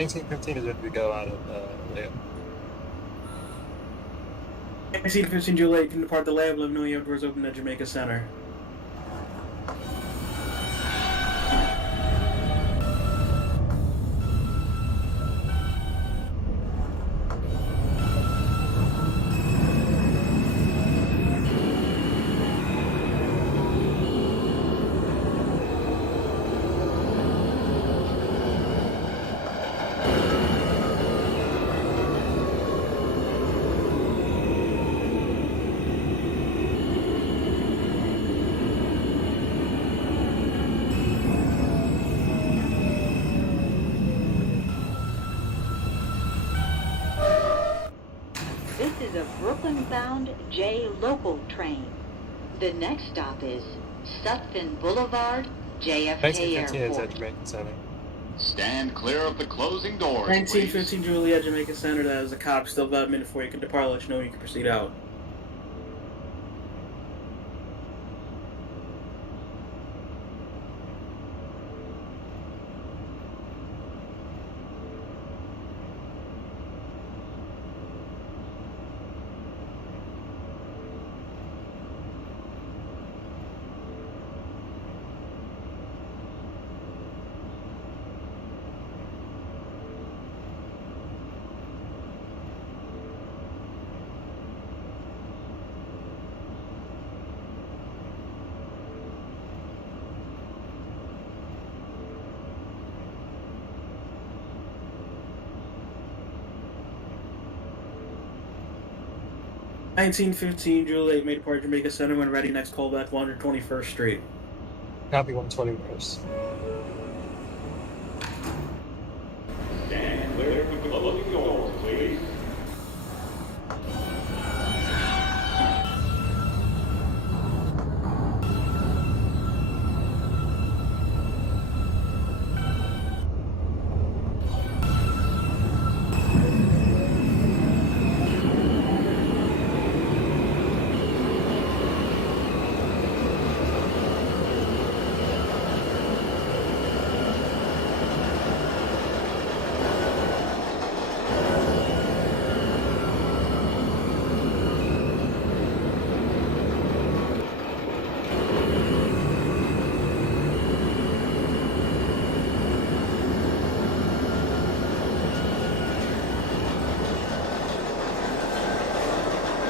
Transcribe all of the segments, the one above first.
1915 is when we go out of layup. 1915 Juliet can depart the layup. Let me know you have doors open at Jamaica Center. This is a Brooklyn-bound J local train. The next stop is Sutphin Boulevard, JFK 1915 is Airport. at Jamaica Center. Stand clear of the closing doors, 1915 Juliet, Jamaica Center. That is a cop. Still about a minute before you can depart. I'll let you know when you can proceed out. (1915) Juliet may depart Jamaica Center when ready. Next callback, 121st Street. Copy 121st. Stand clear of the closing doors, please.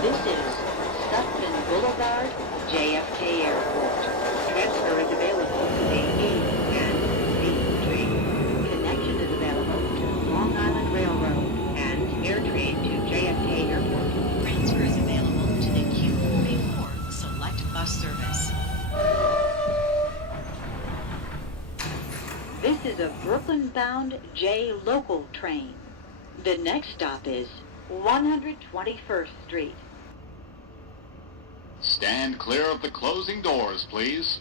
This is Sutphin Boulevard, JFK Airport. Transfer is available to the A and B train. Connection is available to Long Island Railroad and air train to JFK Airport. Transfer is available to the Q44 Select Bus Service. This is a Brooklyn-bound J local train. The next stop is 121st Street. Stand clear of the closing doors, please.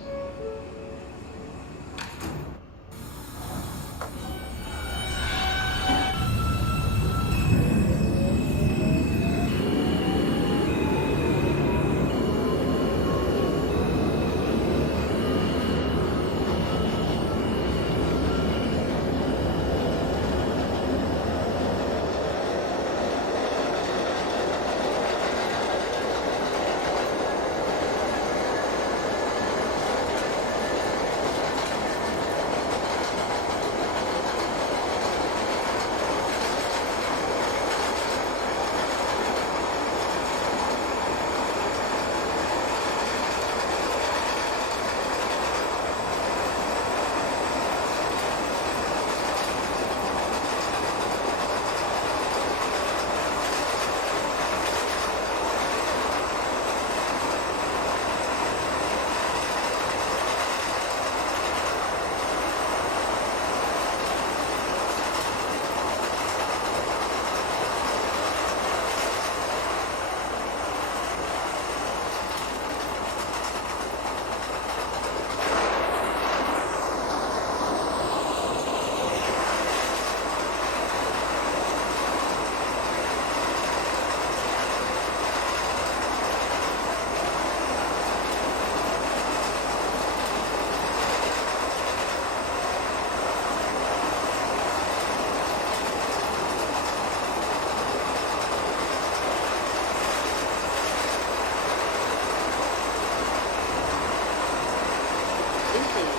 This is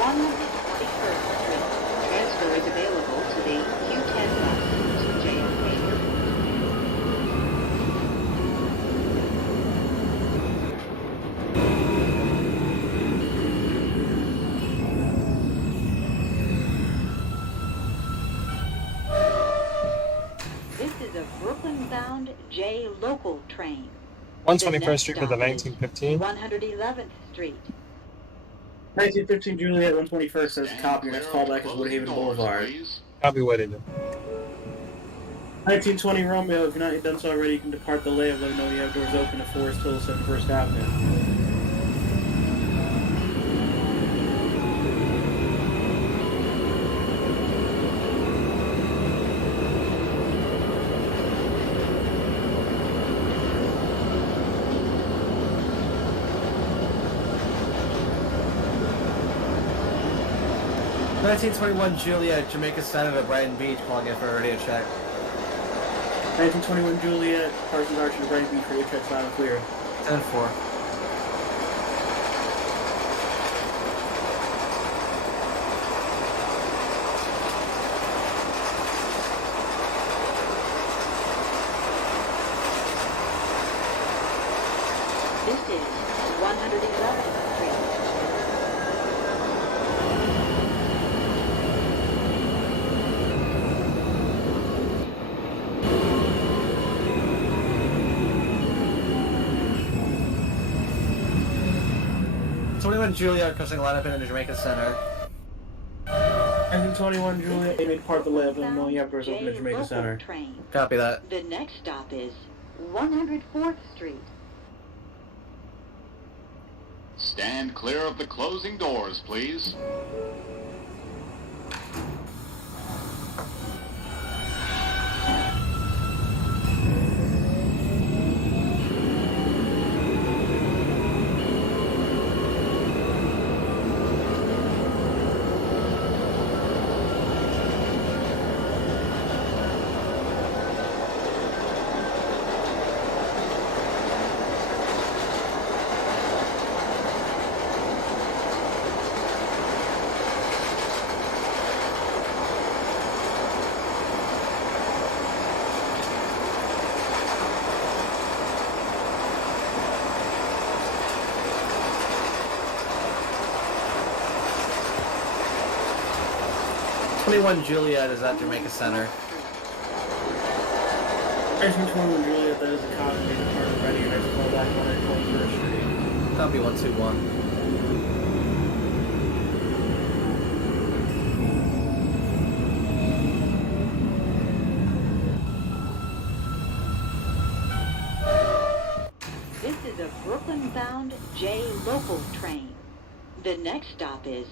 121st Street. Transfer is available to the Q10 bus to JFK Airport. This is a Brooklyn-bound J local train. 121st Street for the 1915. 111th Street. 1915 Juliet, 121st says a copy. Your next callback is Woodhaven Boulevard. Please. Copy Woodhaven. 1920 Romeo, if you're not done so already, you can depart the layup. Let me know you have doors open at Forest Hill, 71st Avenue. Juliet, Jamaica Center to Brighton Beach, calling in for a radio check. 1921 Juliet, Parsons Archer to Brighton Beach, radio check loud and clear. 10-4. This is 111th Street. Juliet, crossing line up into Jamaica Center. 1921 Juliet, you may depart the layup. Let me know you have doors open at Jamaica Local Center. Train. Copy that. The next stop is 104th Street. Stand clear of the closing doors, please. Juliet is at Jamaica Center. 1921 Juliet, that is a copy. You may depart the ready. Your next callback, 121st Street. Copy 121. This is a Brooklyn-bound J local train. The next stop is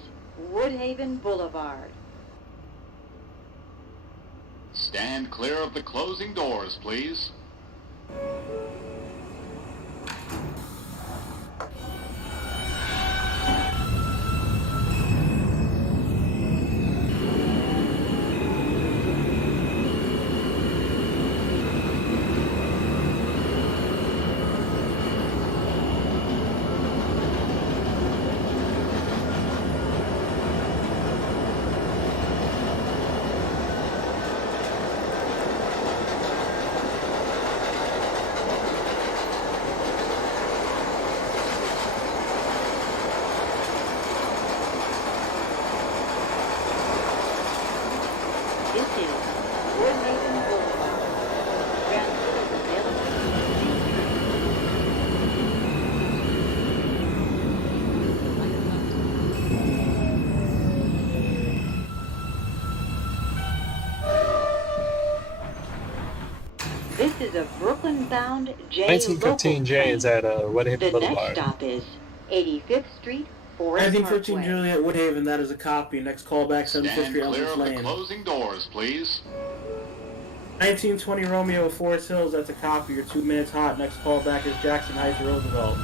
Woodhaven Boulevard. Stand clear of the closing doors, please. This is Woodhaven Boulevard. Transfer is available to the This is a Brooklyn-bound J 1915 local J train. is at Woodhaven The next Boulevard. stop is 85th Street, Forest 1915 Parkway. Juliet, Woodhaven, that is a copy. Next callback, 75th Stand Street, clear Elvis of the Lane. closing doors, please. 1920 Romeo, Forest Hills, that's a copy. You're 2 minutes hot. Next callback is Jackson Heights, Roosevelt.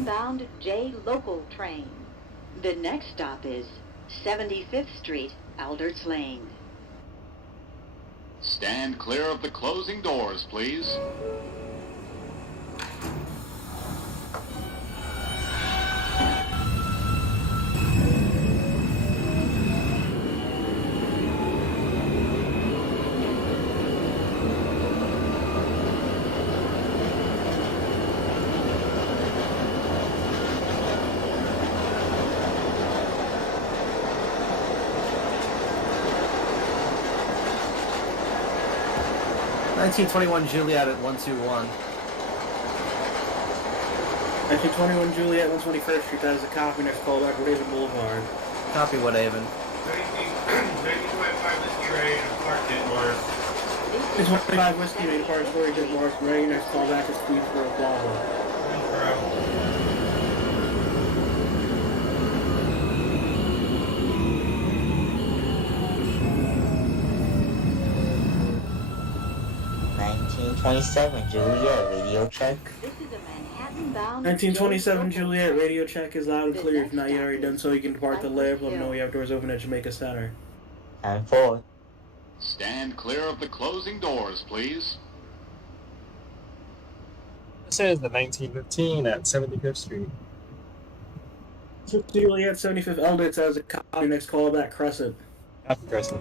Manhattan-bound J local train. The next stop is 75th Street, Alderts Lane. Stand clear of the closing doors, please. (1921) Juliet at 121. 1921 Juliet, 121st Street. That is a copy. Next callback, Raven Boulevard. Copy, Woodhaven. 1925 Whiskey Ray and Clark Ditmore. 25 Whiskey, Main Park, Story, Good Morris, Ray. Next callback is Queensboro, Plaza. Queensboro. 1927 Juliet, radio check. This is a Manhattan-bound 1927 J Juliet, local radio check is loud and The clear. If next not yet stop already done is so, you can depart the lab. Let them know Hill. we have doors open at Jamaica Center. And 4. Stand clear of the closing doors, please. This is the 1915 at 75th Street. Juliet, 75th Elders as a copy. Next callback, Crescent. Copy, Crescent.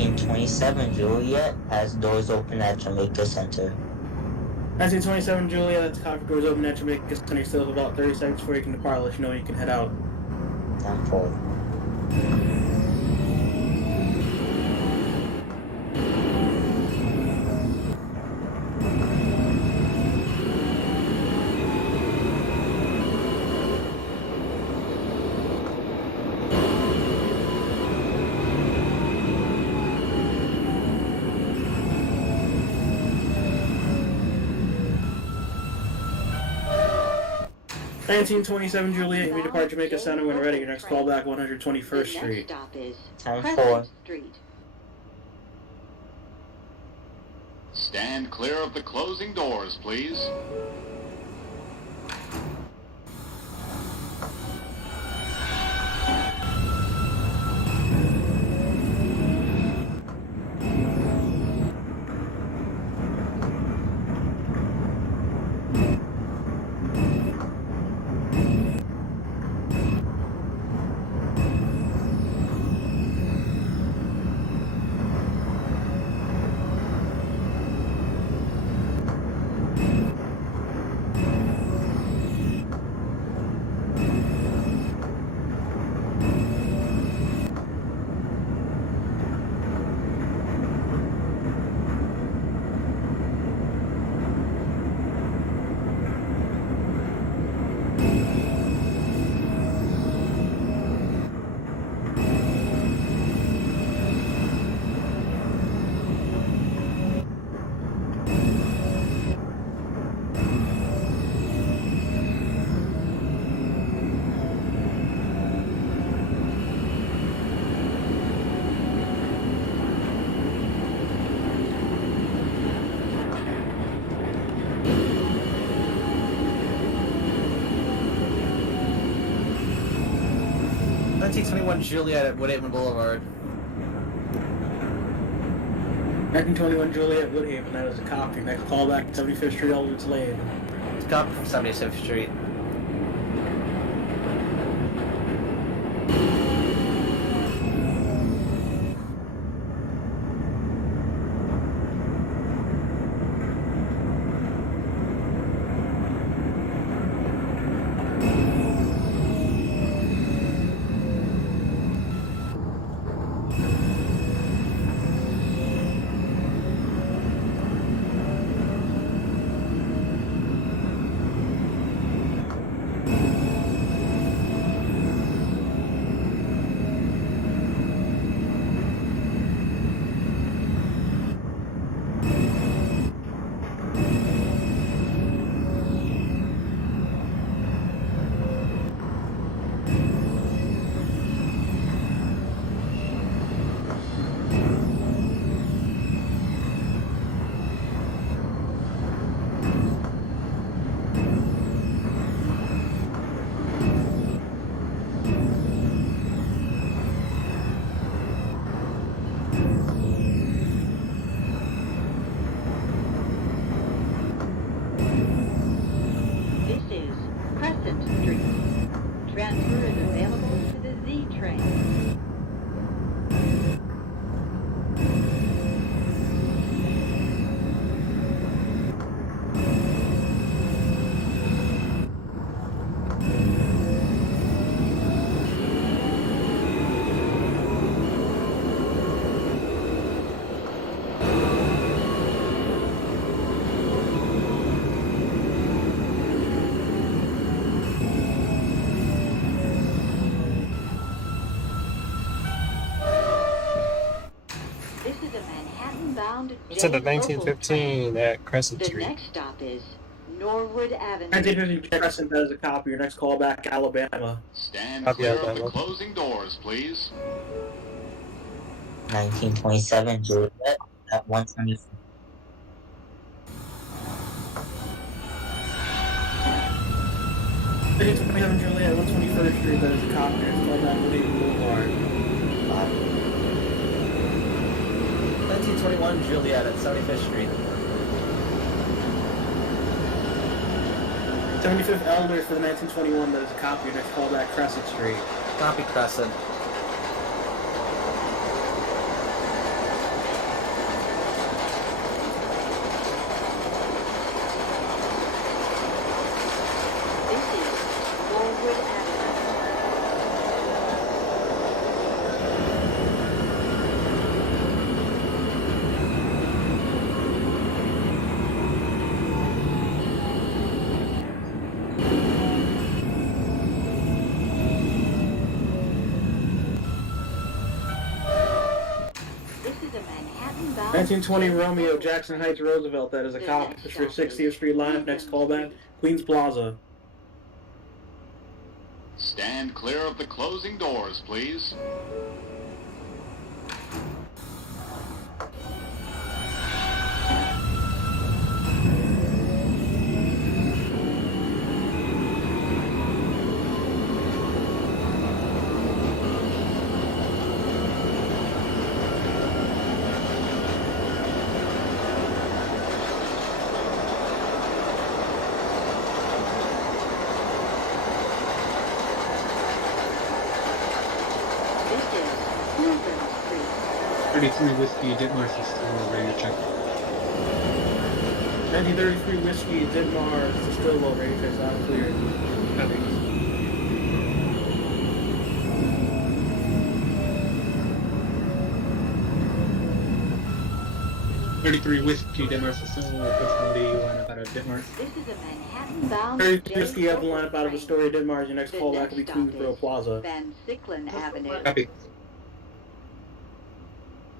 1927 Juliet has doors open at Jamaica Center. 1927 Juliet, that's a copy. Doors open at Jamaica Center. You still have about 30 seconds before you can depart. Let you know you can head out. And 4. Nineteen 27 Juliet, we depart Jamaica Center when ready. Your next callback, 121st The next Street. stop is 10-4. Crescent Street. Stand clear of the closing doors, please. (1921 Juliet at Woodhaven Boulevard. 1921 Juliet, Woodhaven, that is a copy. Next callback, 75th Street, Elders Lane. It's a copy from 76th Street. bound It's in the J local 1915 at Crescent train. The Street. next stop is Norwood Avenue. 1950 Crescent, that is a copy. Your next call back, Alabama. Stand Copy clear of Alabama. the closing doors, please. 1927 Juliet at 124. City 27 Juliet, 121st Street, that is a copy. Your next call back, William Boulevard. 1921 Juliet at 75th Street. 75th Elders for the 1921, that is a copy. Your next call back, Crescent Street. Copy Crescent. This is Norwood Avenue. This is a Manhattan-bound 1920 Romeo, Jackson Heights, Roosevelt, that is a copy. For 60th Street lineup, next call back, Queens Plaza. Stand clear of the closing doors, please. This is Pilgrim Street. 33 Whiskey, Ditmars is still radio check. 1933 Whiskey, Ditmar, Stillwell, radio checks out, clear. Copy. 33 Whiskey, Ditmars is still from the lineup out of Ditmars. This is a Manhattan-bound 33 Whiskey, have the local lineup out of train. Astoria, Ditmars. Your next The call back will be next stop Queensboro is Plaza. Van Sicklin Avenue. Copy.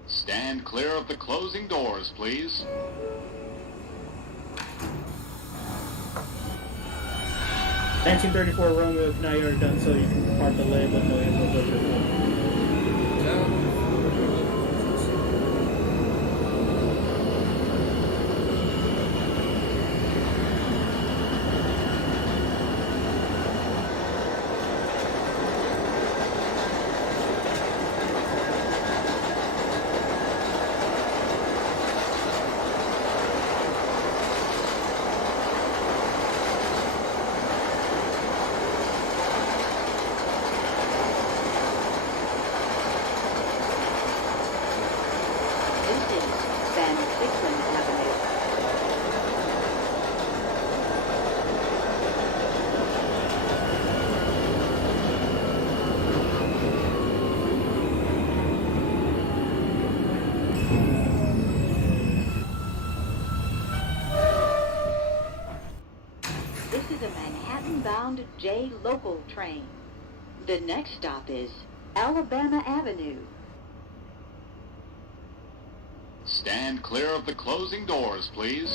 Stand clear of the closing doors, please. No. 1934 Romeo, now you're done, so you can depart the lane, but no info before. This is Van Sicklin Avenue. This is a Manhattan-bound J local train. The next stop is Alabama Avenue. Stand clear of the closing doors, please.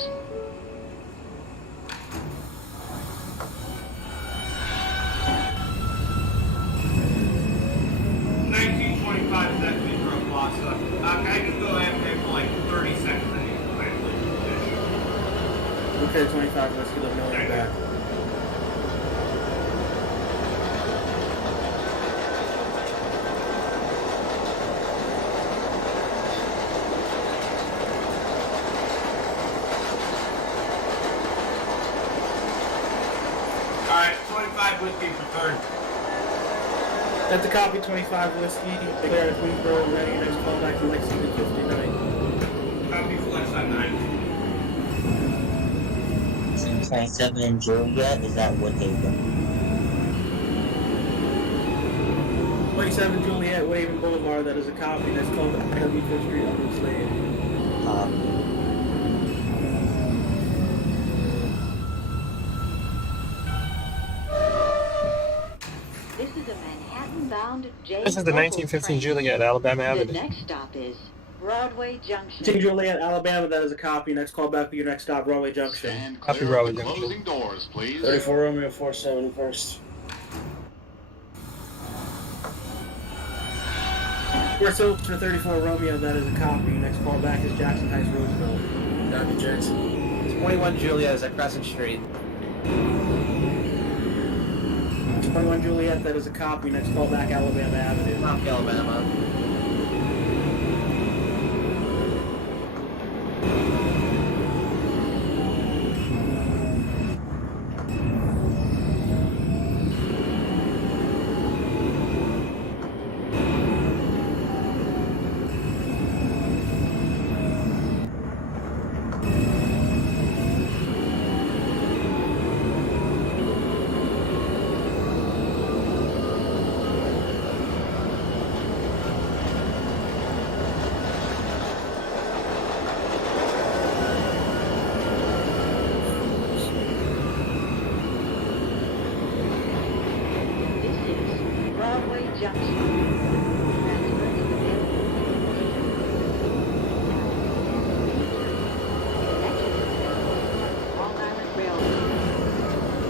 $19.25 is actually for a Plaza. Can I just go ahead and pay for like 30 seconds? I need to plan Okay, 25 Whiskey, let me know when you're back. Alright, 25 Whiskey returned. That's a copy, 25 Whiskey, clear at Queensboro, ready. Your next call back to Lexington 59. Copy for Lexington 9. 27 Juliet is at Woodhaven. 27 Juliet, Woodhaven Boulevard, that is a copy. Next call back to 75th Street, Upper Slade. This is a Manhattan-bound J This is the local 1915 train. Juliet, Alabama The Avenue. next stop is Broadway Junction. 19 Juliet, Alabama, that is a copy. Next call back for your next stop, Broadway Junction. Stand Copy, clear Broadway of the Junction. closing doors, please. 34 Romeo 47 first. First Oaks for 34 Romeo, that is a copy. Next call back is Jackson Heights, Roosevelt. Copy, Jackson. 21 Juliet is at Crescent Street. 21 Juliet, that is a copy. Next call back, Alabama Avenue. Copy, Alabama. This is Broadway Junction. Transfer is available. Connection is available. Long Island Railroad.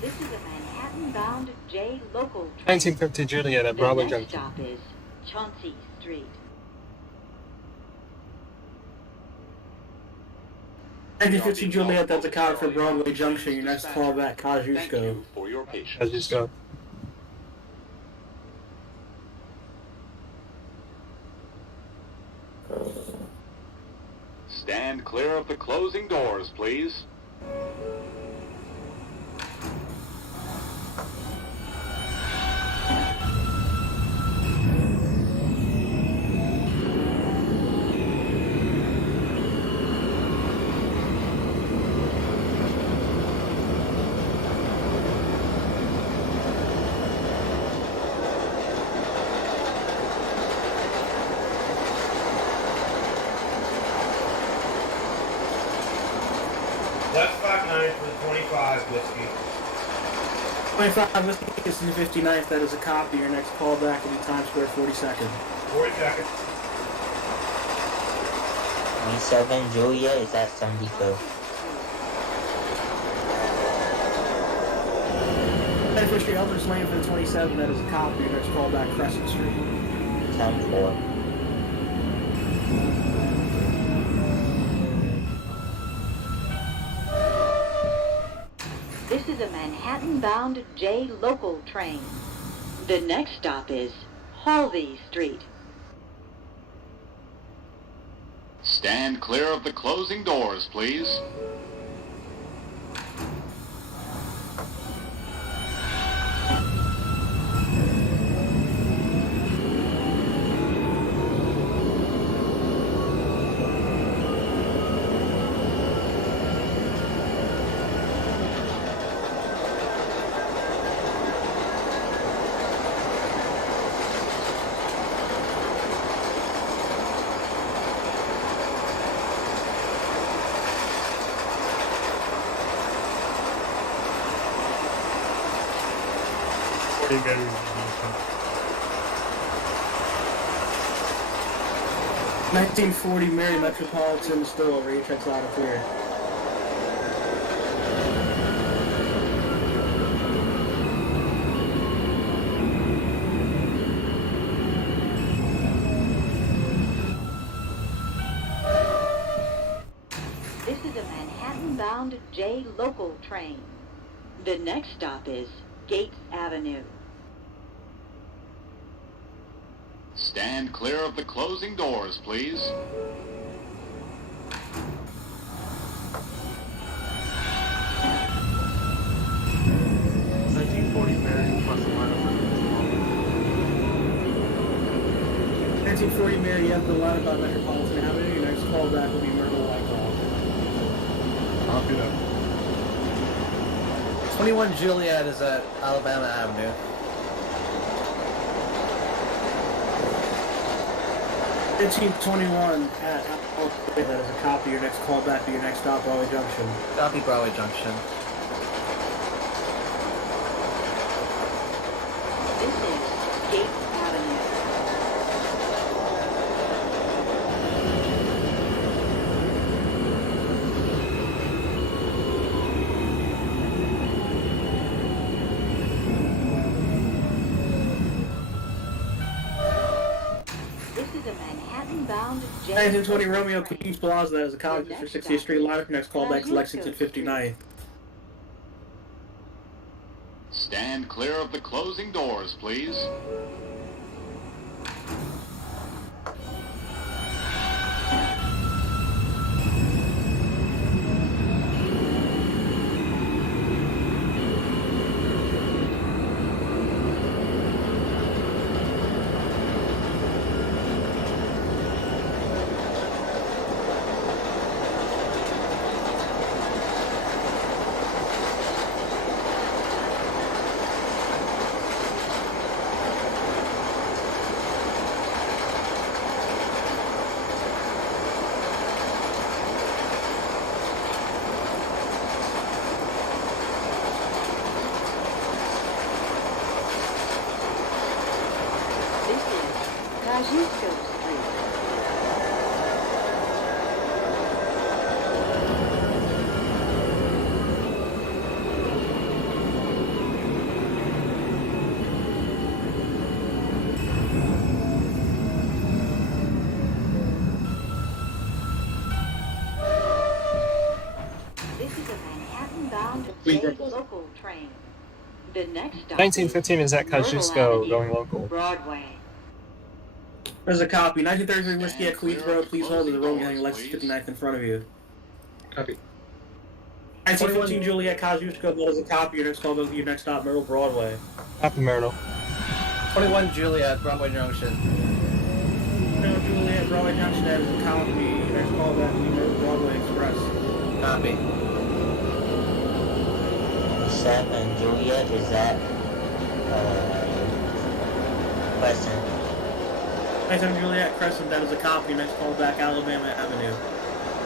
This is a Manhattan-bound J local train. 1950 Juliet at The Broadway next Junction. stop is Chauncey Street. 1950 Juliet, that's a copy for Broadway Junction. Your next call back, Thank Kosciuszko. you for your patience. As just go. Stand clear of the closing doors, please. Left 59 for the 25 whiskey. 25 Whiskey is in the 59th, that is a copy. Your next call back will be Times Square 42nd. 40 seconds. 27 Juliet is at 75th. 21st Street, Elder's Lane for the 27, that is a copy. Your next call back, Crescent Street. 10-4. This is a Manhattan-bound J local train. The next stop is Halvey Street. Stand clear of the closing doors, please. Pretty good. 1940 Mary Metropolitan, still over, checks loud and clear. This is a Manhattan-bound J local train. The next stop is Gates Avenue. Stand clear of the closing doors, please. Mary, you have the line about Metropolitan Avenue. Your next call back will be Myrtle Whitehall. Copy that. 21 Juliet is at Alabama Avenue. 1521 at That is a copy. Your next callback to your next stop, Broadway Junction. Copy Broadway Junction. This is Gates Avenue. This is a Manhattan-bound 1920 Romeo Queens Plaza. That is a copy for 60th Street line up. Your next callback to Lexington 59th. Stand clear of the closing doors, please. This is Kosciuszko Street. This is a Manhattan-bound local train. The next stop 1915 is at Kosciuszko, going local. Broadway. There's a copy. 1933 Whiskey at Queensboro. Please hold the road getting Lexington 59th in front of you. Copy. 1915 Juliet Kosciuszko. That is a copy. Your next callback to your next stop, Myrtle Broadway. Copy Myrtle. 21 Juliet, Broadway Junction. No, Juliet Broadway Junction. That is a copy. Your next callback to Myrtle Broadway Express. Copy. 7 Juliet is at Crescent. 19 Juliet Crescent. That is a copy. Your next callback, Alabama Avenue.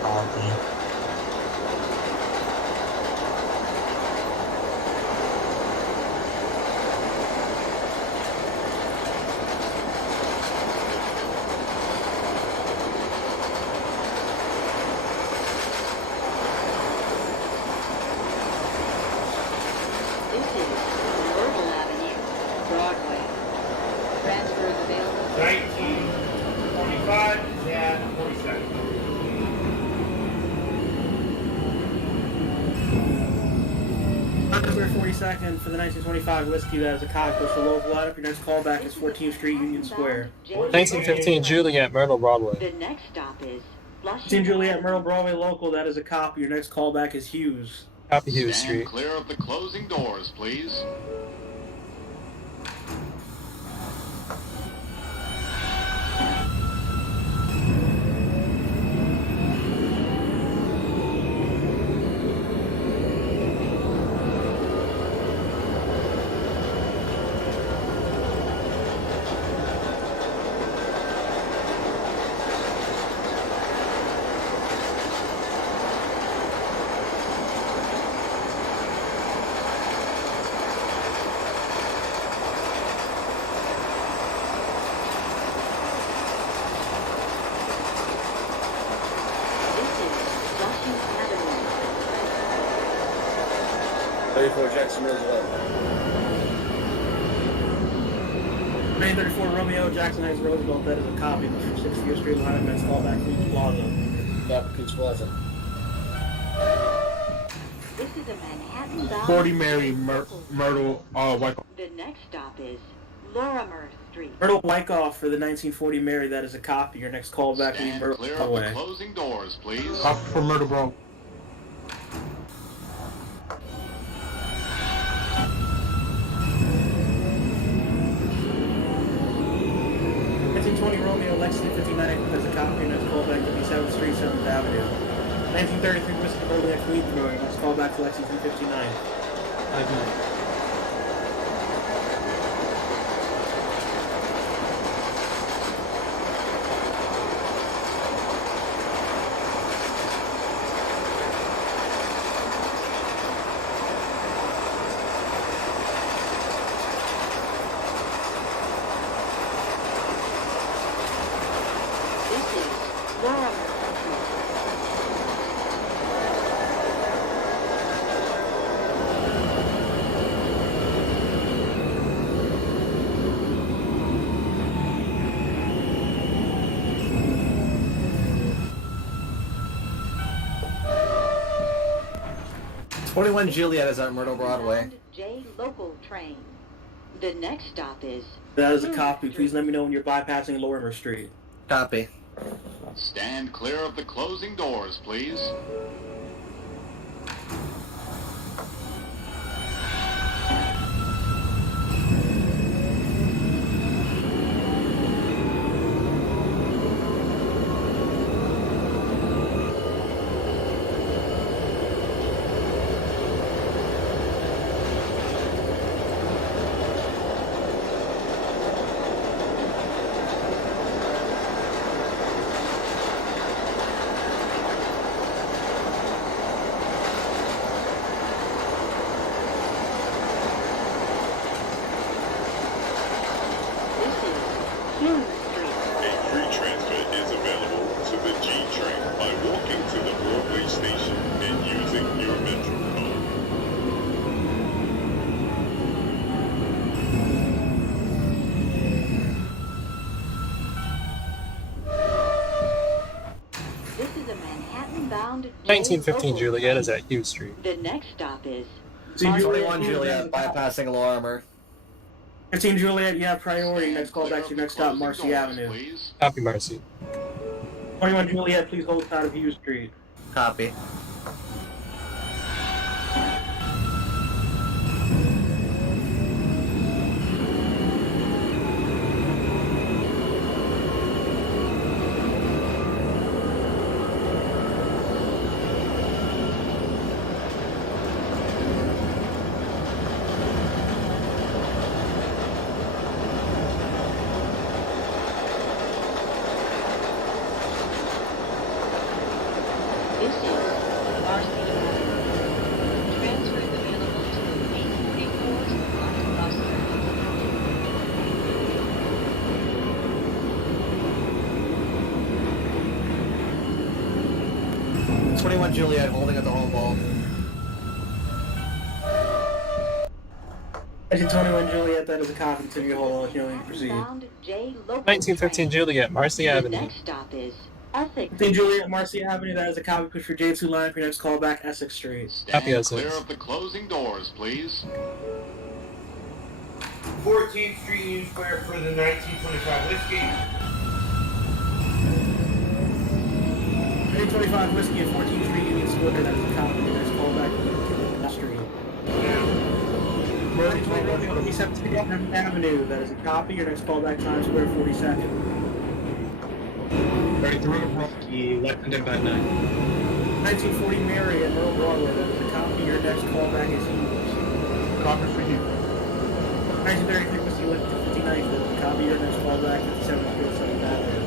Copy. This is Myrtle Avenue, Broadway. Transfer is available. 1945 is at 42nd. Transfer 42nd for the 1925 Whiskey. That is a copy. Push the local lineup. Your next callback is 14th Street, Union Square. 1915 Juliet, Myrtle Broadway. The next stop is Flushing. 19 Juliet Myrtle Broadway local. That is a copy. Your next callback is Hughes. Copy Hughes Stand Street. clear of the closing doors, please. This is Flushing Avenue. 34 Jackson Roosevelt. 934 Romeo Jackson Heights Roosevelt. That is a copy. From 60th Street lineup. Next callback, Queens Plaza. Copy Queens Plaza. This is a Manhattan-bound 40 Mary Myrtle White. The next stop is Lorimer Street. Myrtle Wyckoff for the 1940 Mary. That is a copy. Your next callback will be Stand Myrtle clear of the Broadway. closing doors, please. Copy for Myrtle Bro. 1920 Romeo Lexington 59 as a copy. Your next callback will be 7th Street, 7th Avenue. 1933 Whiskey Golden at Queensboro. Your next callback to Lexington 59. 21 Juliet is at Myrtle Broadway. Bound J local train. The next stop is... That is a copy. Please let me know when you're bypassing Lorimer Street. Copy. Stand clear of the closing doors, please. This is a Manhattan-bound J 1915 local Juliet train. is at Hughes Street. The next stop is... 21 Juliet, bypassing Lorimer. 15 Juliet, you have priority. Next call back to your next stop, Marcy Avenue. Please. Copy, Marcy. 21 Juliet, please hold side of Hughes Street. Copy. This is Marcy Avenue. Transfer is available to the 844 Select Bus Service. 21 Juliet, holding at the home wall. 21 Juliet, that is a copy. Continue to hold on. You know, proceed. Bound J local 1915 train. Juliet, Marcy The Avenue. next stop is Essex. 15 Juliet, Marcy Avenue, that is a copy. Push for J2 line for your next call back, Essex Street. Copy, Stand Essex. clear of the closing doors, please. 14th Street Union Square for the 1925 whiskey. 325 Whiskey at 14th Street Union Square, that is a copy. Your next call back, Essex Street. 47th Avenue, that is a copy. Your next call back, Times Square, 42nd. 33 Rocky, left and by 9. 1940 Mary at Myrtle Broadway, that is a copy. Your next call back is Hughes. Copper for you. 1933 Whiskey left to 59th, that is a copy. Your next call back, 57th Avenue.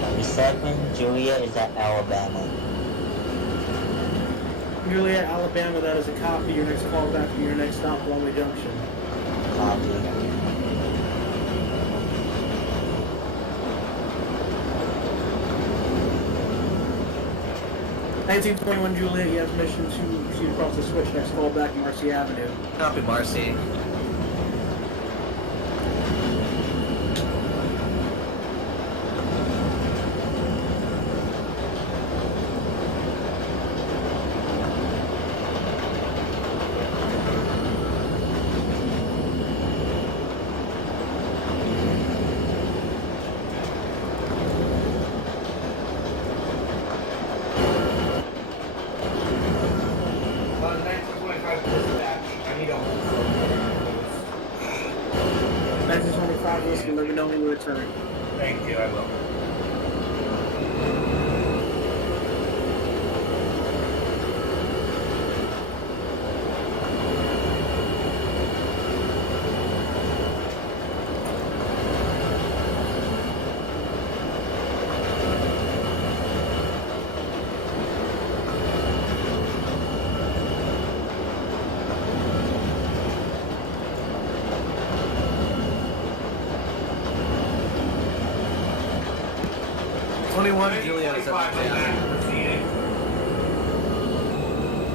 27 Juliet is at Alabama. Juliet, Alabama, that is a copy. Your next call back to your next stop, Broadway Junction. Copy. 1921 Juliet, you have permission to proceed across the switch. Next call back, Marcy Avenue. Copy, Marcy. Whiskey, let me know when you return. Thank you, I will. Juliet is at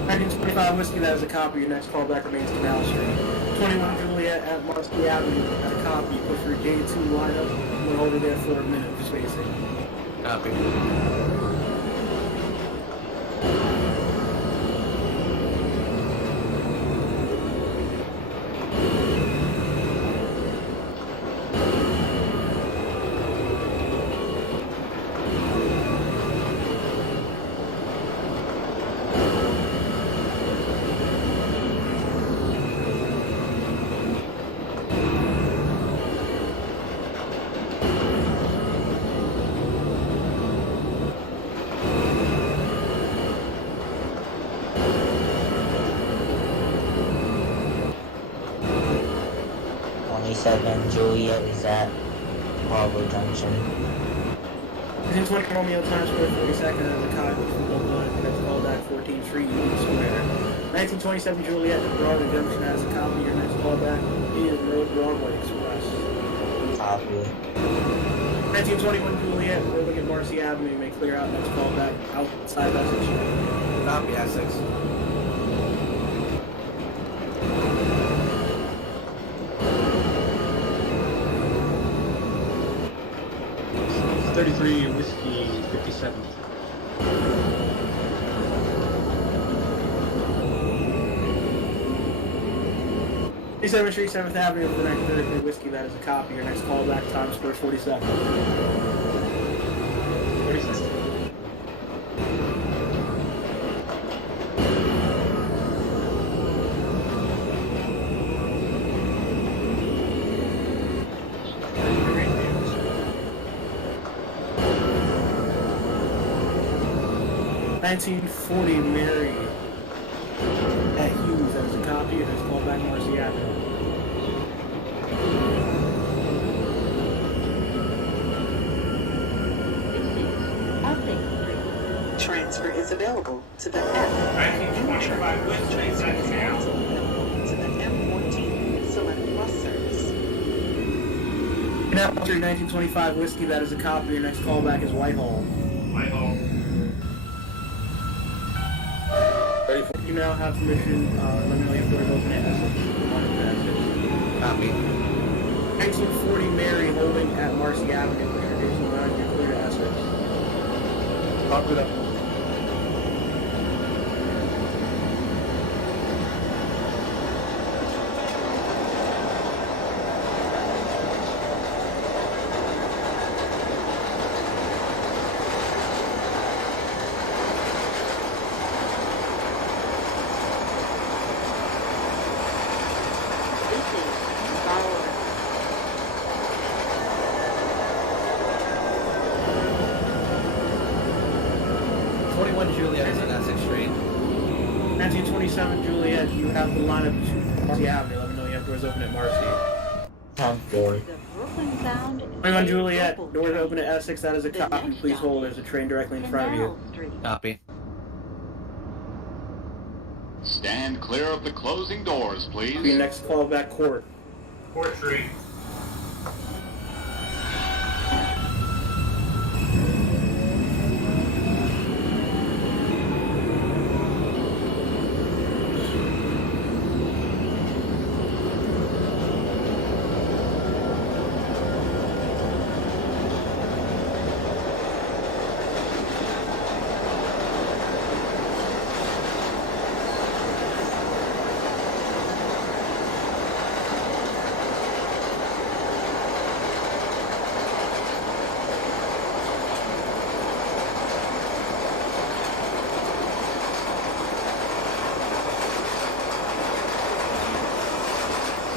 1925 Whiskey, that is a copy. Your next call back remains Canal Street. 21 Juliet at Marcy Avenue, as a copy. Push for J2 lineup. We'll hold it there for a minute for spacing. Copy. 27 Juliet is at Bravo Junction. 1920 Romeo Times Square 42nd as a cop from Oakland. That's called back 14th Street Union Square. 1927 Juliet at Broadway Junction as a copy. Your next callback is Road Broadway Express. Copy. 1921 Juliet rolling at Marcy Avenue. You may clear out next callback outside Essex Street. Copy, Essex. $33 Whiskey 57. Seventh Street, 7th Avenue for the 1933 Whiskey. That is a copy. Your next callback, Times Square 42nd. 37. $1940 Mary at Hughes. That is a copy. Your next callback, Marcy Avenue. Transfer is available to the F. 1925 Whiskey, that's now. To the M14 Select Bus Service. Canal Street, 1925 Whiskey. That is a copy. Your next callback is Whitehall. Whitehall. You now have permission. Let me know if you're open at Essex. Copy. 1940 Mary holding at Marcy Avenue. Push your gates around. You're clear to Essex. Copy that. This is Bauer. 21 Juliet is on Essex Street. 1927 Juliet. You have the lineup to Marcy Avenue. Let me know you have doors open at Marcy. 10-4. The Brooklyn Bound 21 Juliet. Local Doors train. open at Essex. That is a The copy. next Please stop hold. There's a train directly in front of you. Canal Street. Copy. Stand clear of the closing doors, Your please. next callback, Court. Court Street.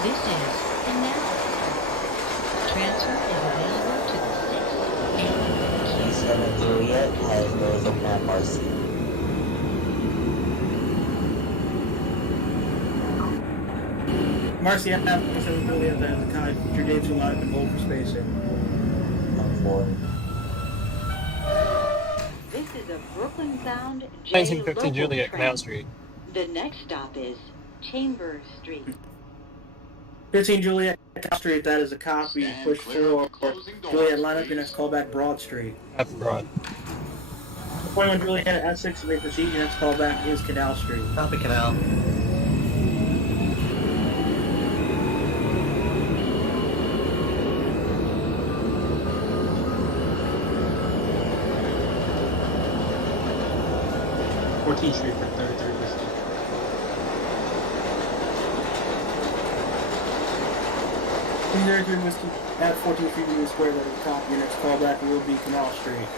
This is Canal Street. Transfer is available to the 6th. 27 Juliet has doors open at Marcy. Marcy Avenue, 7 Juliet. That is a copy. Your dates are live and hold for spacing. 10-4. This is a Brooklyn Bound J 1950 local Juliet, train. Canal Street. The next stop is Chambers Street. 15 Juliet Street. That is a copy. Stand Push clear of the 4. closing doors, Juliet, line up your please. next callback, Broad Street. F Broad. 21 Juliet at Essex. You may proceed. Your next callback is Canal Street. Copy, Canal. Street for 33 Whiskey. There's your Whiskey at 14th Street Union Square. That is a copy. Your next callback will be Canal Street.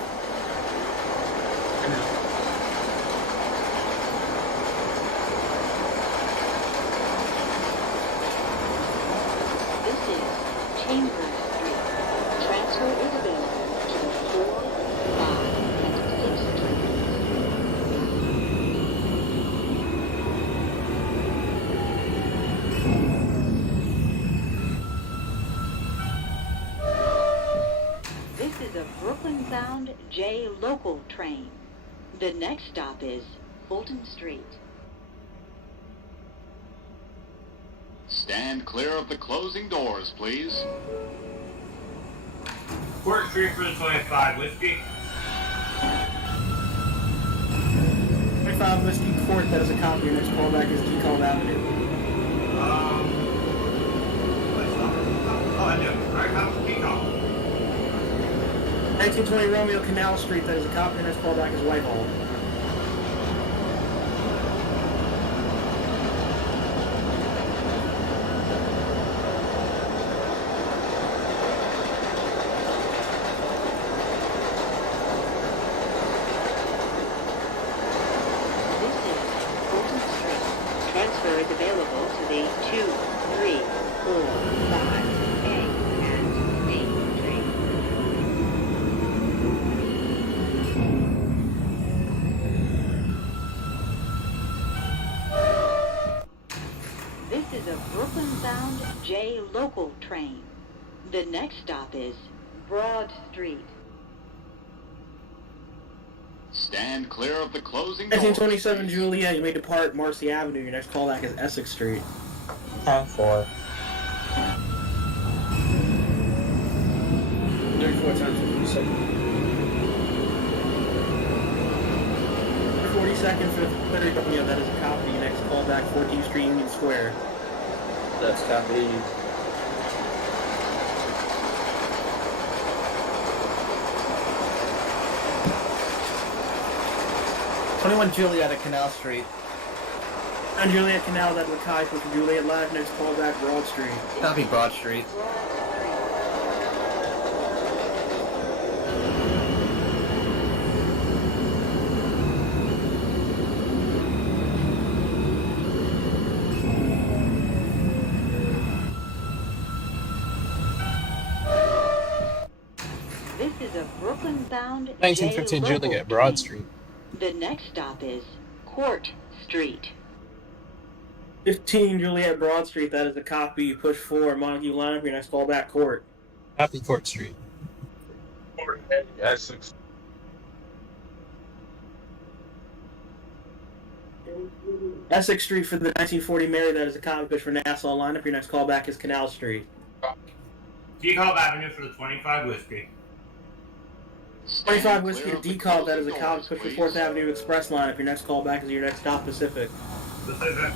This is Chambers Street. Transfer is available to the 4, 5, and 6th Street. local train. The next stop is Fulton Street. Stand clear of the closing doors, please. Court Street for the 25 Whiskey. 25 Whiskey Court, that is a copy. Your next callback is DeKalb Avenue. What's number? Oh, I do. Alright, how's the key call? 1920 Romeo Canal Street, that is a copy. Your next callback is Whitehall. This is Fulton Street. Transfer is available to the 2, 3, 4, 5, A, and B train. This is a Brooklyn-bound J local train. The next stop is Broad Street. Stand clear of the closing doors. 1927 please. Juliet, you may depart Marcy Avenue. Your next callback is Essex Street. 10-4. 34 times 52. 42nd for 30 Romeo, that is a copy. Your next callback 14th Street Union Square. That's copy. 21 Juliet at Canal Street. On Juliet Canal, that is a copy for Juliet Live. Next callback Broad Street. That'll be Broad Street. This is a Brooklyn-bound 1915 J local Juliet, Broad train. Street. The next stop is Court Street. 15 Juliet Broad Street, that is a copy. Push 4 Montague line for your next callback Court. Happy Court Street. Essex. Essex Street for the 1940 Mary, that is a copy. Push for Nassau line up. Your next callback is Canal Street. DeKalb Avenue for the 25 Whiskey. 25 Whiskey Clear to of the DeKalb, that is a closing copy. doors, Push for please. 4th Avenue Express line up. Your next callback is your next stop Pacific. Pacific.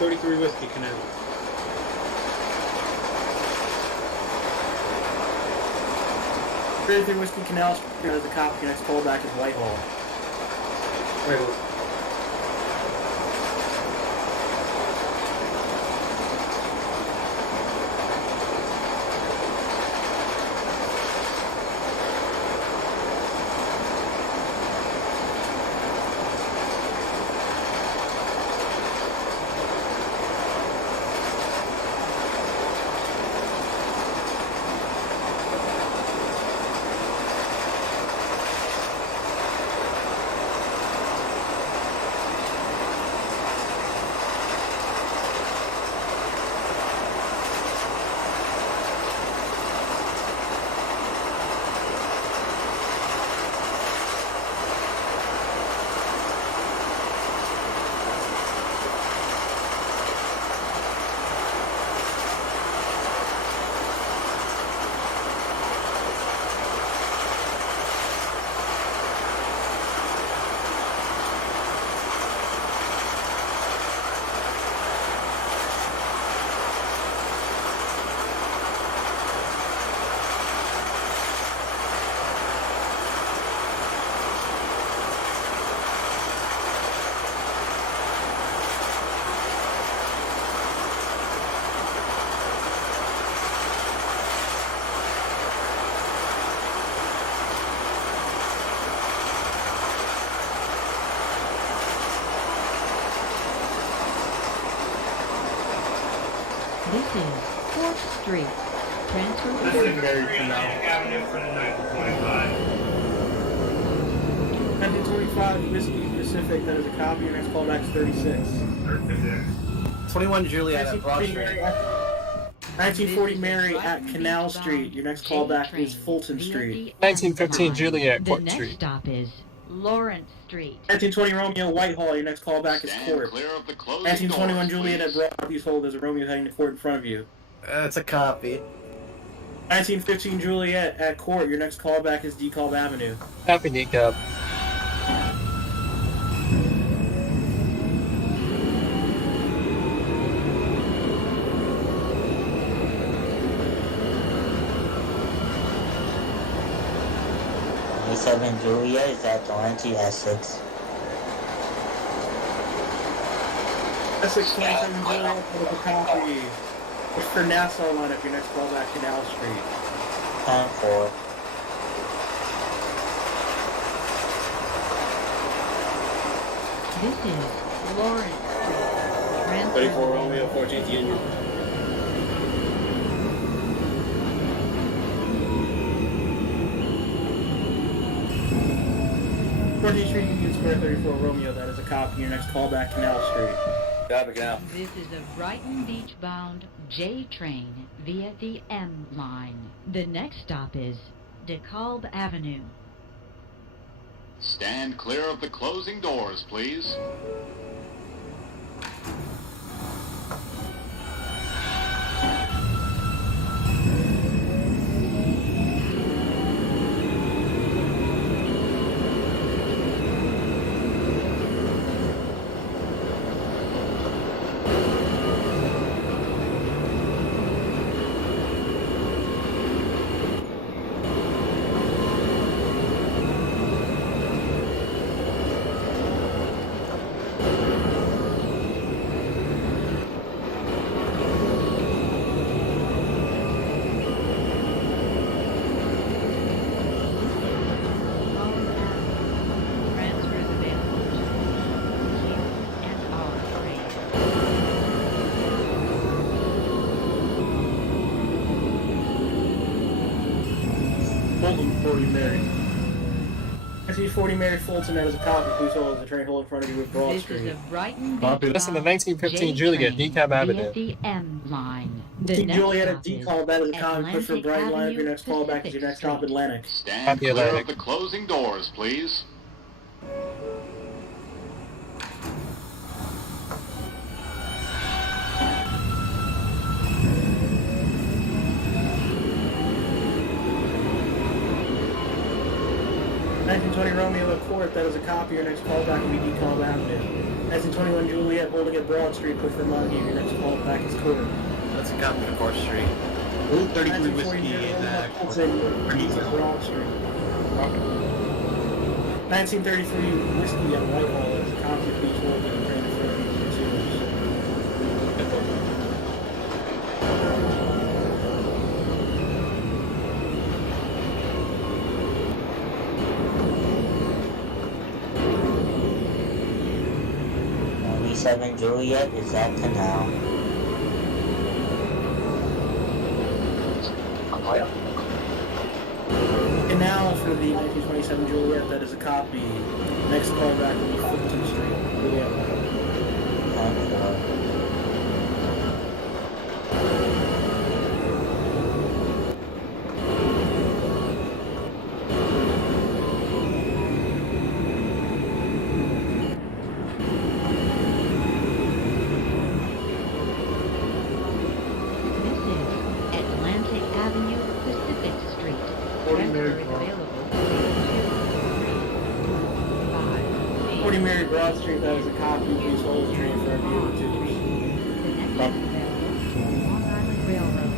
Thirty-three Whiskey Canal. 33 Whiskey Canal Street, that is a copy. Your next callback is Whitehall. Wait, This is 4th Street. Transfer This to is Atlantic Avenue for the 1925. 1925 Whiskey Pacific, that is a copy. Your next callback is 36. 21 Juliet at Broad Street. 1940 Mary at Canal Street. Your next callback is Fulton Street. 1915 Juliet, The Court next Street. stop is Lawrence Street. 1920 Romeo Whitehall. Your next callback is Stand Court. clear of the closing 1921 doors, Juliet at please. Broadview's Hold. There's a Romeo heading to court in front of you. It's a copy. 1915 Juliet at Court. Your next callback is DeKalb Avenue. Happy Decab. Juliet is at Atlantic Essex. Essex 27 Juliet with a copy. It's for Nassau lineup. Your next callback, Canal Street. 10-4. This is Lawrence Street. Transfer 34 Romeo, 14th Union. Street, Union Square, 34 Romeo. That is a copy. Your next callback, Canal Street. Copy, Canal. This is a Brighton Beach bound J train via the M line. The next stop is DeKalb Avenue. Stand clear of the closing doors, please. Fulton, 40 Mary. I see 40 Mary Fulton. That is a copy. Please hold the train hold in front of you with Broad This Street. is a Brighton Beach Copy. This is the bound 1915 J Juliet, train DeKalb via Avenue. the M line. The See next Juliet at stop is DeKalb. That is a copy. Put for Atlantic Brighton lineup. Your Avenue, next callback is your Pacific next stop, Street. Atlantic. Stand Copy, clear Atlantic. of the closing doors, please. Romeo at Court. That is a copy. Your next callback will be DeKalb Avenue. 1921 Juliet holding at Broad Street. Put for Montague. Your next callback is Court. That's a copy of 4th Street. 33 Whiskey is at Broad Street. 1933 Whiskey at Whitehall. That is a copy of Beach Hold and train for Seven Juliet is at Canal. And now for the 1927 Juliet, that is a copy. Next callback will be Fulton Street. Juliet. 10-4. Mary Broad Street, that is a copy. Please hold the train for our view to The next stop is Long Island Railroad.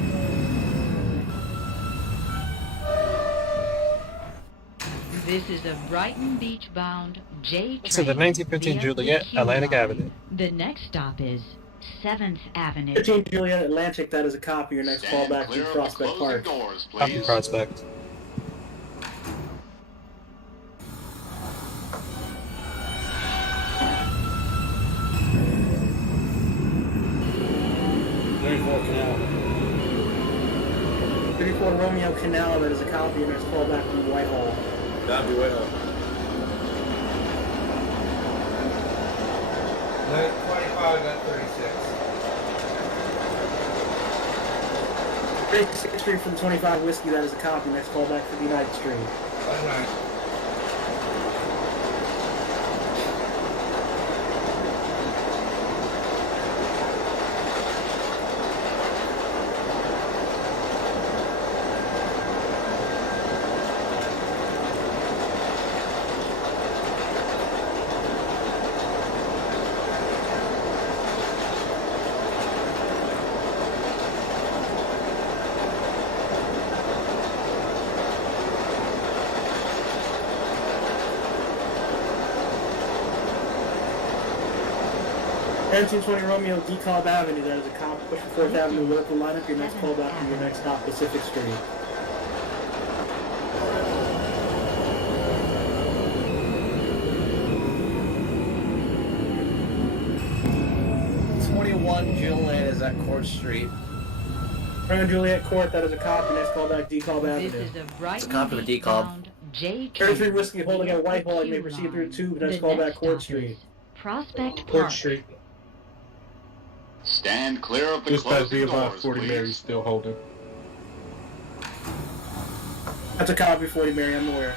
This is a Brighton Beach bound J train. This is the 1915 via Juliet, the Q Atlantic line. Avenue. The next stop is 7th Avenue. 15 Juliet Atlantic, that is a copy. Your next Stand callback clear is of the Prospect closing Park. doors, Copy please. Prospect. 34 Canal. 34 Romeo Canal, that is a copy, and it's called back from Whitehall. Copy, Whitehall. 25 got 36. 36th Street for the 25 Whiskey, that is a copy, and it's called back for the United Street. All right. Nineteen 20 Romeo DeKalb Avenue, that is a cop, push for 4th Avenue, local lineup, your next call back from your next stop, Pacific Street. Juliet is at Court Street. Romeo Juliet Court, that is a copy, next call back DeKalb Avenue. This is a Brighton It's a copy of Beach DeKalb. bound J 33 Whiskey holding at Whitehall, you may proceed through 2, but next call back Court Street. Prospect Park. Court Street. Stand clear of the Just past closing the about doors, 40 please. Mary's still holding. That's a copy, 40 Mary, I'm aware.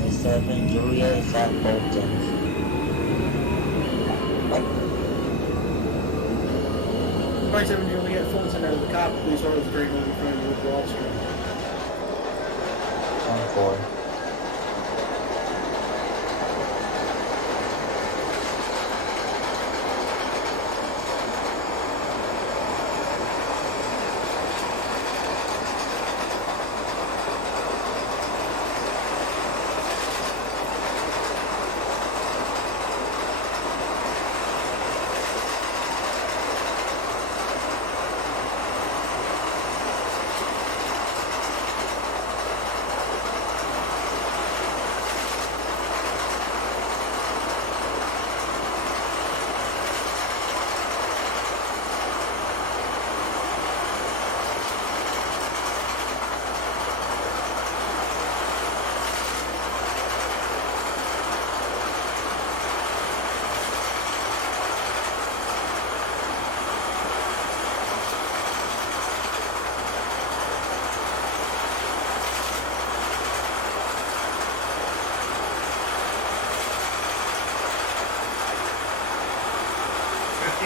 27 Juliet is at Bolton. 27 Juliet Fulton, that is a copy, police orders during over in front of you with Wall Street. 24.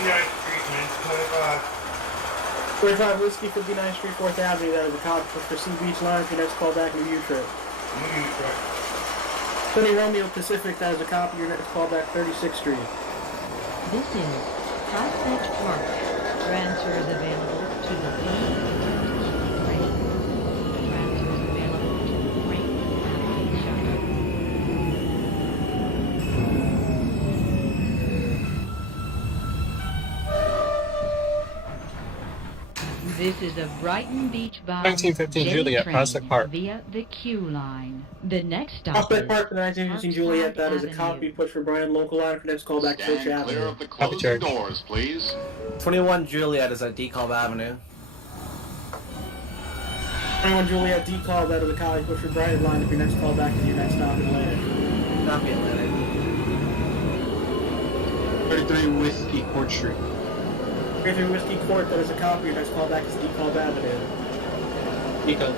Street, man. 25. 25 Whiskey, 59th Street, 4th Avenue, that is a copy for Sea Beach Line for your next call back New U trip. New truck. 20 Romeo Pacific, that is a copy, your next call back 36th Street. This is Prospect Park. Transfer is available to the B. Transfer is available to the Brighton and Shuttle. This is a Brighton Beach bound 1915 J Juliet, train Prospect Park. via the Q line. The next stop Prospect is Park for the 1915 Juliet, that is a Parkside copy, Avenue. push for Brian, local line for next call back Church Stand clear Avenue. of the Copy, closing Church. doors, please. 21 Juliet is at DeKalb Avenue. 21 Juliet DeKalb, that is a copy, push for Brian line for your next call back to your next stop in Atlantic. Copy Atlantic. 33 Whiskey, Court Street. 33 Whiskey Court, that is a copy, your next call back is DeKalb Avenue. Nico.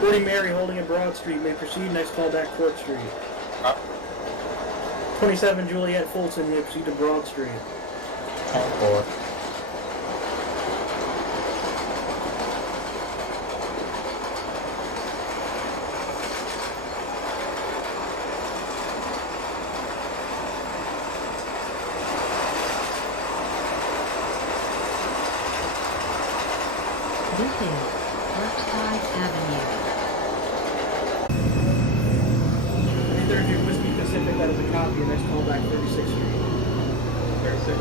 40 Mary holding at Broad Street, may proceed, next call back Court Street. 27 Juliet Fulton, may proceed to Broad Street. 10-4. This is Parkside Avenue. 33 Whiskey Pacific, that is a copy, your next call back 36th Street. 36.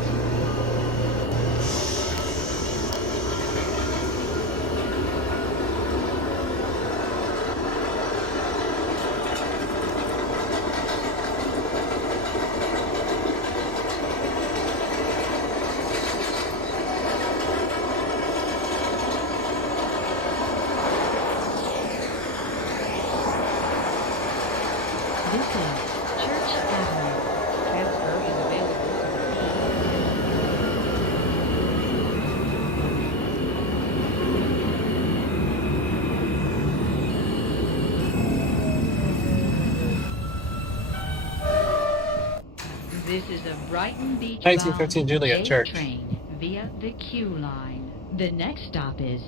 This is a Brighton Beach 1915 Juliet Church. train via the Q line. The next stop is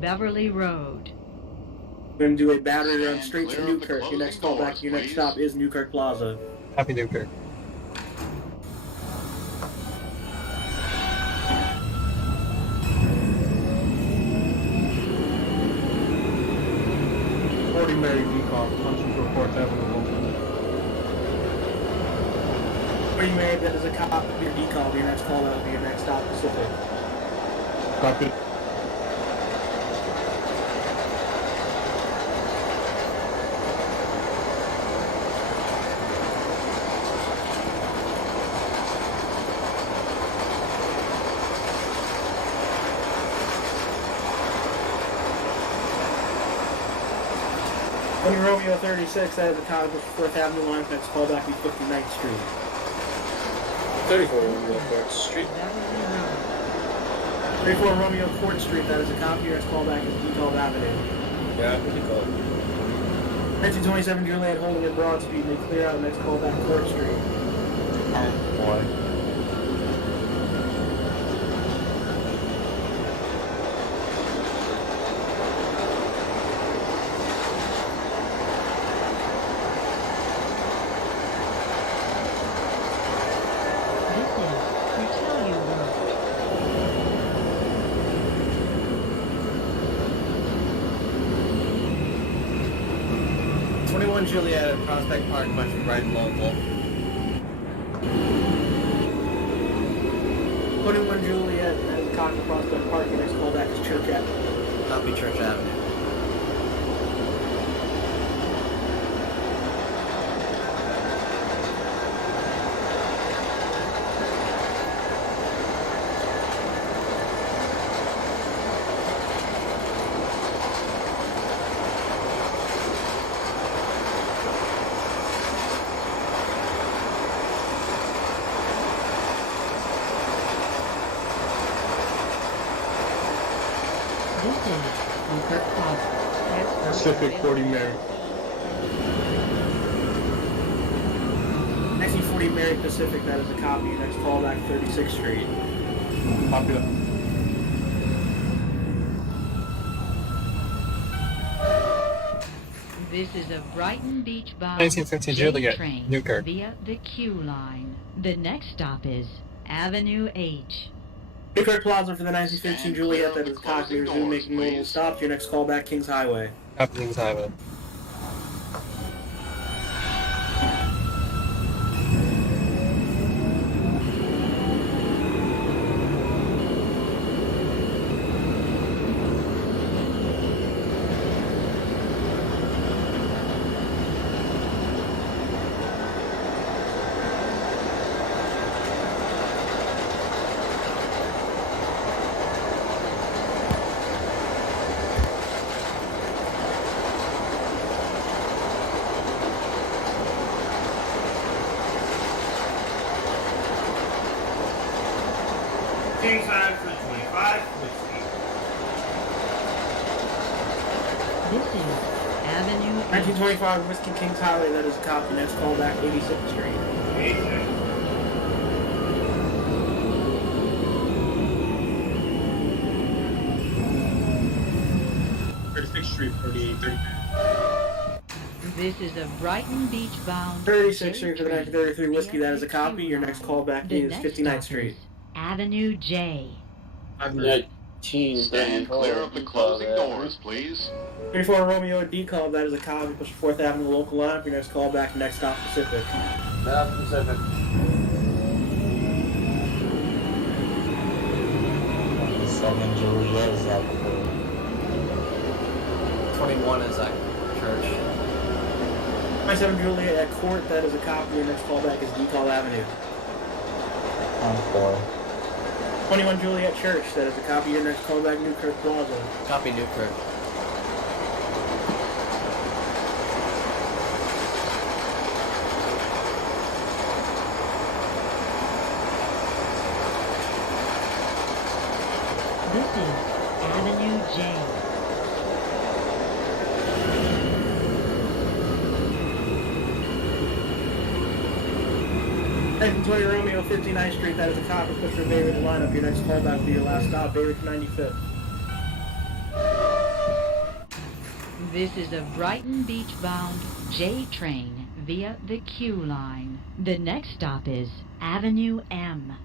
Beverly Road. We're going to do a battery run Stand straight to clear of the Newkirk. Your next call closing back, your doors, next please. stop is Newkirk Plaza. Happy Newkirk. Mary Decom, punching for 4th Avenue. Where you made that is a cop of your decall. Your next call out will be your next stop Pacific. Copy. When Romeo 36 out of the cop of 4th Avenue line, next call back will be 59th Street. 34 Romeo 4th Street. Beverly Road. 34 Romeo Court Street, that is a cop. Your next call back is Decall Avenue. Yeah, pretty cool. 1927 Juliet holding at Broad Street, may clear out next call back Court Street. 10-4. This is Cortellia Road. 21 Juliet at Prospect Park, punching Brighton local. 21 Juliet at the cop of Prospect Park, your next call back is Church Avenue. Copy Church Avenue. This is Newkirk Plaza. Transfer is Pacific available. 40 Mary. 1940 Mary Pacific, that is a copy. Your next call back 36th Street. Copy that. This is a Brighton Beach bound 1915 Juliet, train Newkirk. via the Q line. The next stop is Avenue H. Newkirk Plaza for the 1915 Stand Juliet, clear that of is the a copy. You're closing making doors, multiple please. stops. Your next call back Kings Highway. Happy Kings Highway. King side for 25, whiskey. This is Avenue H. 1925 Whiskey Kings Highway, that is a copy. Next call back 86th Street. 86. Street, 38, 30. This is a Brighton Beach bound 36th Street for the train 1933 Whiskey, via that is a the copy. Q Your next line. call back The is next 59th stop Street. is Avenue J. 19 Stand clear of the closing doors, please. 34 Romeo D-Call, that is a copy. Push 4th Avenue local line for your next call back. Next stop Pacific. Pacific. 27 Juliet is at Court. 21 is at Church. 27 Juliet at Court, that is a copy. Your next call back is D-Call Avenue. 10-4. 21 Juliet Church, that is a copy. Your next call back Newkirk Plaza. Copy Newkirk. This is Avenue J. 1920 Romeo, 59th Street, that is a copy. Push for Bay Ridge lineup. Your next callback will be your last stop, Bay Ridge 95th. This is a Brighton Beach-bound J train via the Q line. The next stop is Avenue M.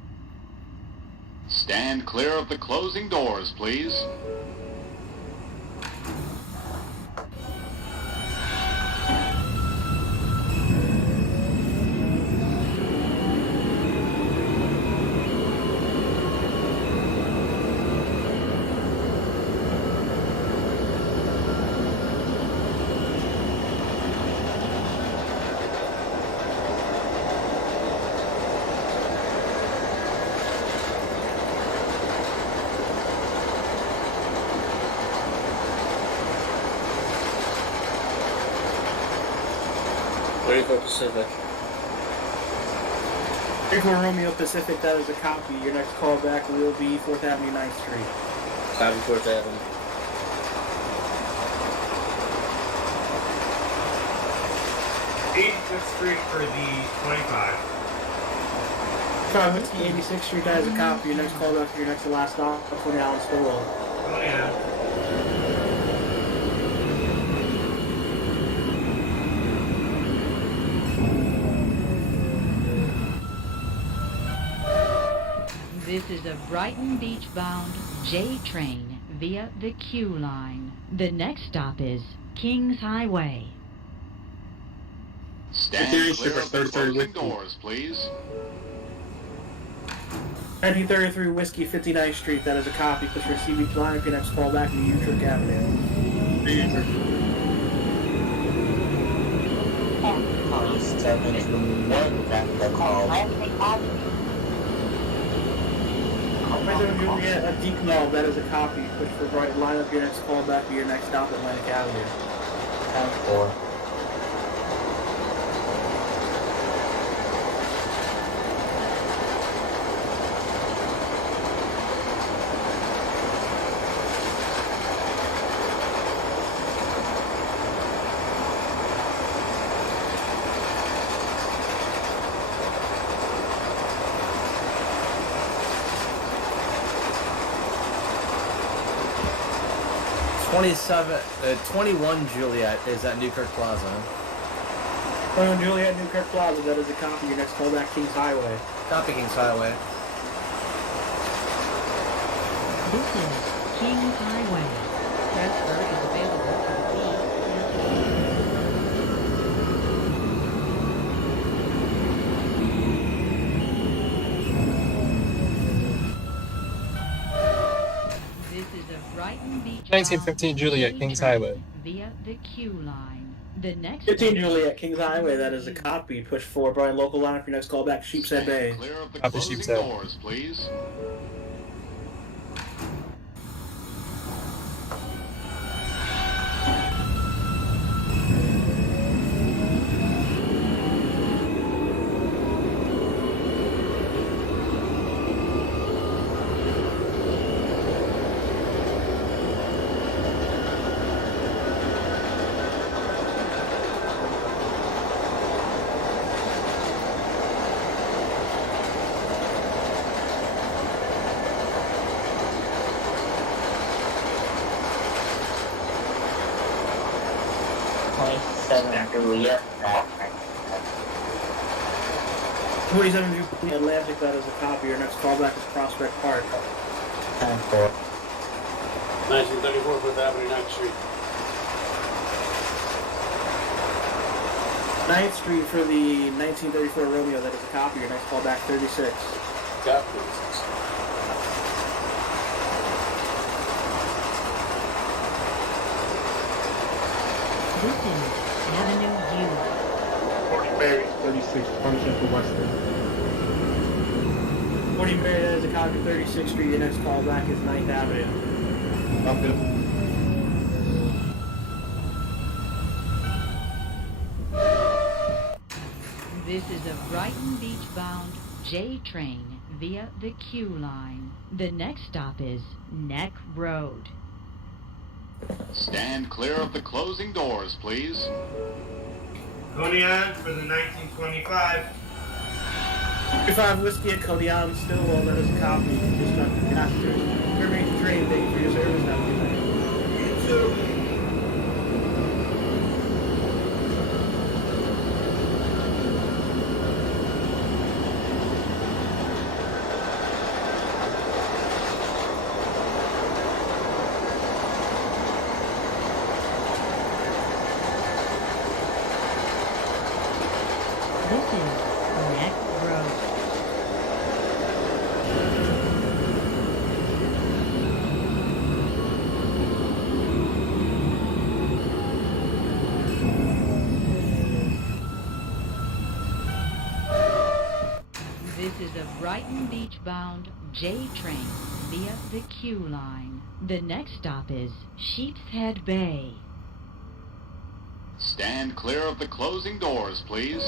Stand clear of the closing doors, please. Pacific. 34 Romeo Pacific, that is a copy. Your next callback will be 4th Avenue, 9th Street. Copy 4th Avenue. Street for the 25. 86th Street, that is a copy. Your next callback for your next to last stop, 20 Allen Stillwell. Oh yeah. This is a Brighton Beach-bound J train via the Q line. The next stop is Kings Highway. Stand clear of the closing doors, please. 1933 Whiskey, 59th Street, that is a copy. Push for CB line up your next callback to Utrecht Avenue. Police 721 got the call. 27 Juliet, a deep knob, that is a copy. Push for Brighton line up your next callback to your next stop, Atlantic Avenue. 10-4. '27, 21 Juliet is at Newkirk Plaza. 21 Juliet, Newkirk Plaza, that is a copy. Your next callback, Kings Highway. Copy Kings Highway. This is Kings Highway. Transfer is available to the This is a Brighton Beach 1915 Juliet, Kings Highway. Via the Q line. The next 15 Juliet, Kings Highway, that is a copy. Push for Brighton local line up your next callback, Sheepshead Bay. Clear of the Copy, closing Sheepshead. doors, please. Juliet. 27 Juliet, Atlantic, that is a copy. Your next callback is Prospect Park. 10-4. 1934 4th Avenue, 9th Street. 9th Street for the 1934 Romeo, that is a copy. Your next callback, 36. Copy 36. This is Avenue U. 40 Mary, 36, function for Western. 40 Mary, that is a copy, 36th Street. Your next callback is 9th Avenue. Up it. This is a Brighton Beach-bound J train via the Q line. The next stop is Neck Road. Stand clear of the closing doors, please. Going on for the 1925. 35 Whiskey at Kodiak Stillwell, that is a copy. You can discharge your passengers. Terminate the train. Thank you for your service. Have a good night. This is Neck Road. This is a Brighton Beach bound J train via the Q line. The next stop is Sheepshead Bay. Stand clear of the closing doors, please.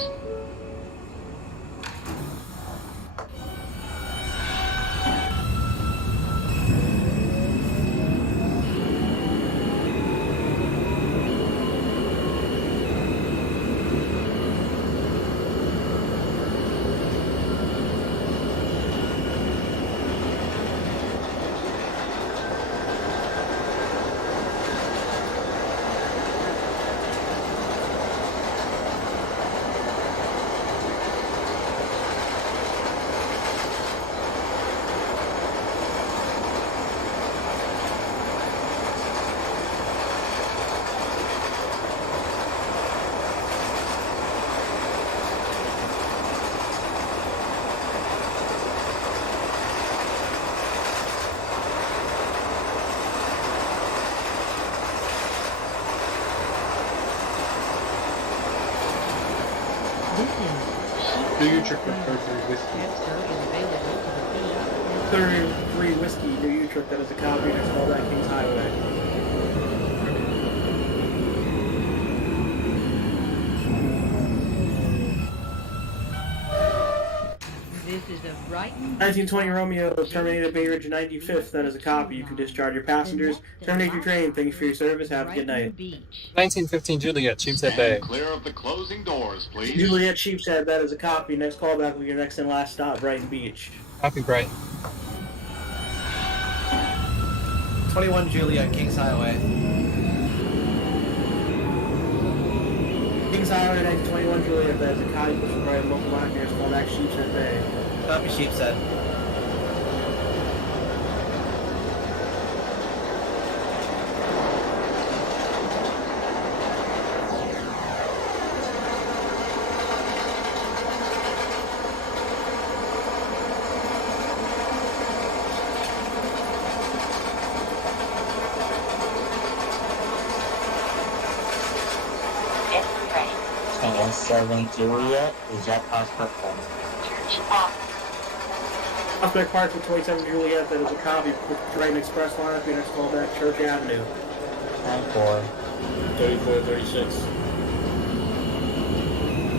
This is Do your trick with 33 Whiskey. Transfer is available to the B. 33 Whiskey, New Utrecht, that is a copy. Next call back Kings Highway. This is a Brighton 1920 Romeo, terminated Bay Ridge 95th, that is a copy. You can discharge your passengers. Terminate your train. Thank you for your service. Have a good night. 1915 Juliet, Sheepshead Bay. Stand clear of the closing doors, please. Juliet Sheepshead, that is a copy. Next call back will be your next and last stop, Brighton Beach. Copy, Brighton. 21 Juliet, Kings Highway. Kings Highway 1921 Juliet, that is a copy. Push from Brighton local line. Next call back Sheepshead Bay. Copy, Sheepshead. And 7 Juliet, is that Prospect Park? Prospect Park for 27 Juliet, that is a copy. Brighton Express line. Your next call back Church Avenue. 9-4. 34, 36.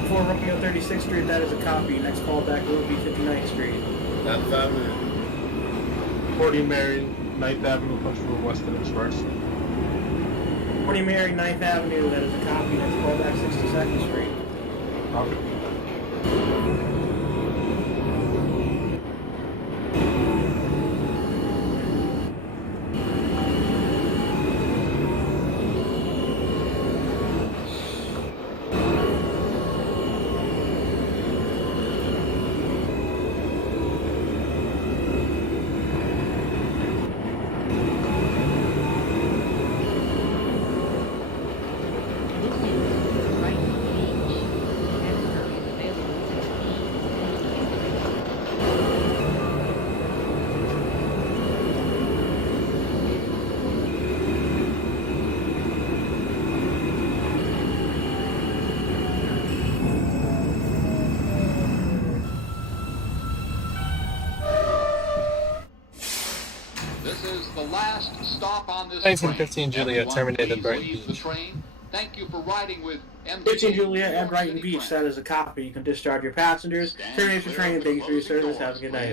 4 Romeo 36th Street, that is a copy. Next call back will be 59th Street. 9th Avenue. 40 Mary, 9th Avenue, Punchbowl, Western Express. 40 Mary 9th Avenue, that is a copy. Next call back 62nd Street. Copy. This is the last stop on this 1915 train. Juliet, Everyone, terminated please Brighton leave the Beach. train. Thank you for riding with MC 15 Juliet New at York Brighton City Beach, train. that is a copy. You can discharge your passengers. Stand Terminate your clear train. of the Thank you for your closing service. doors, Have a good night.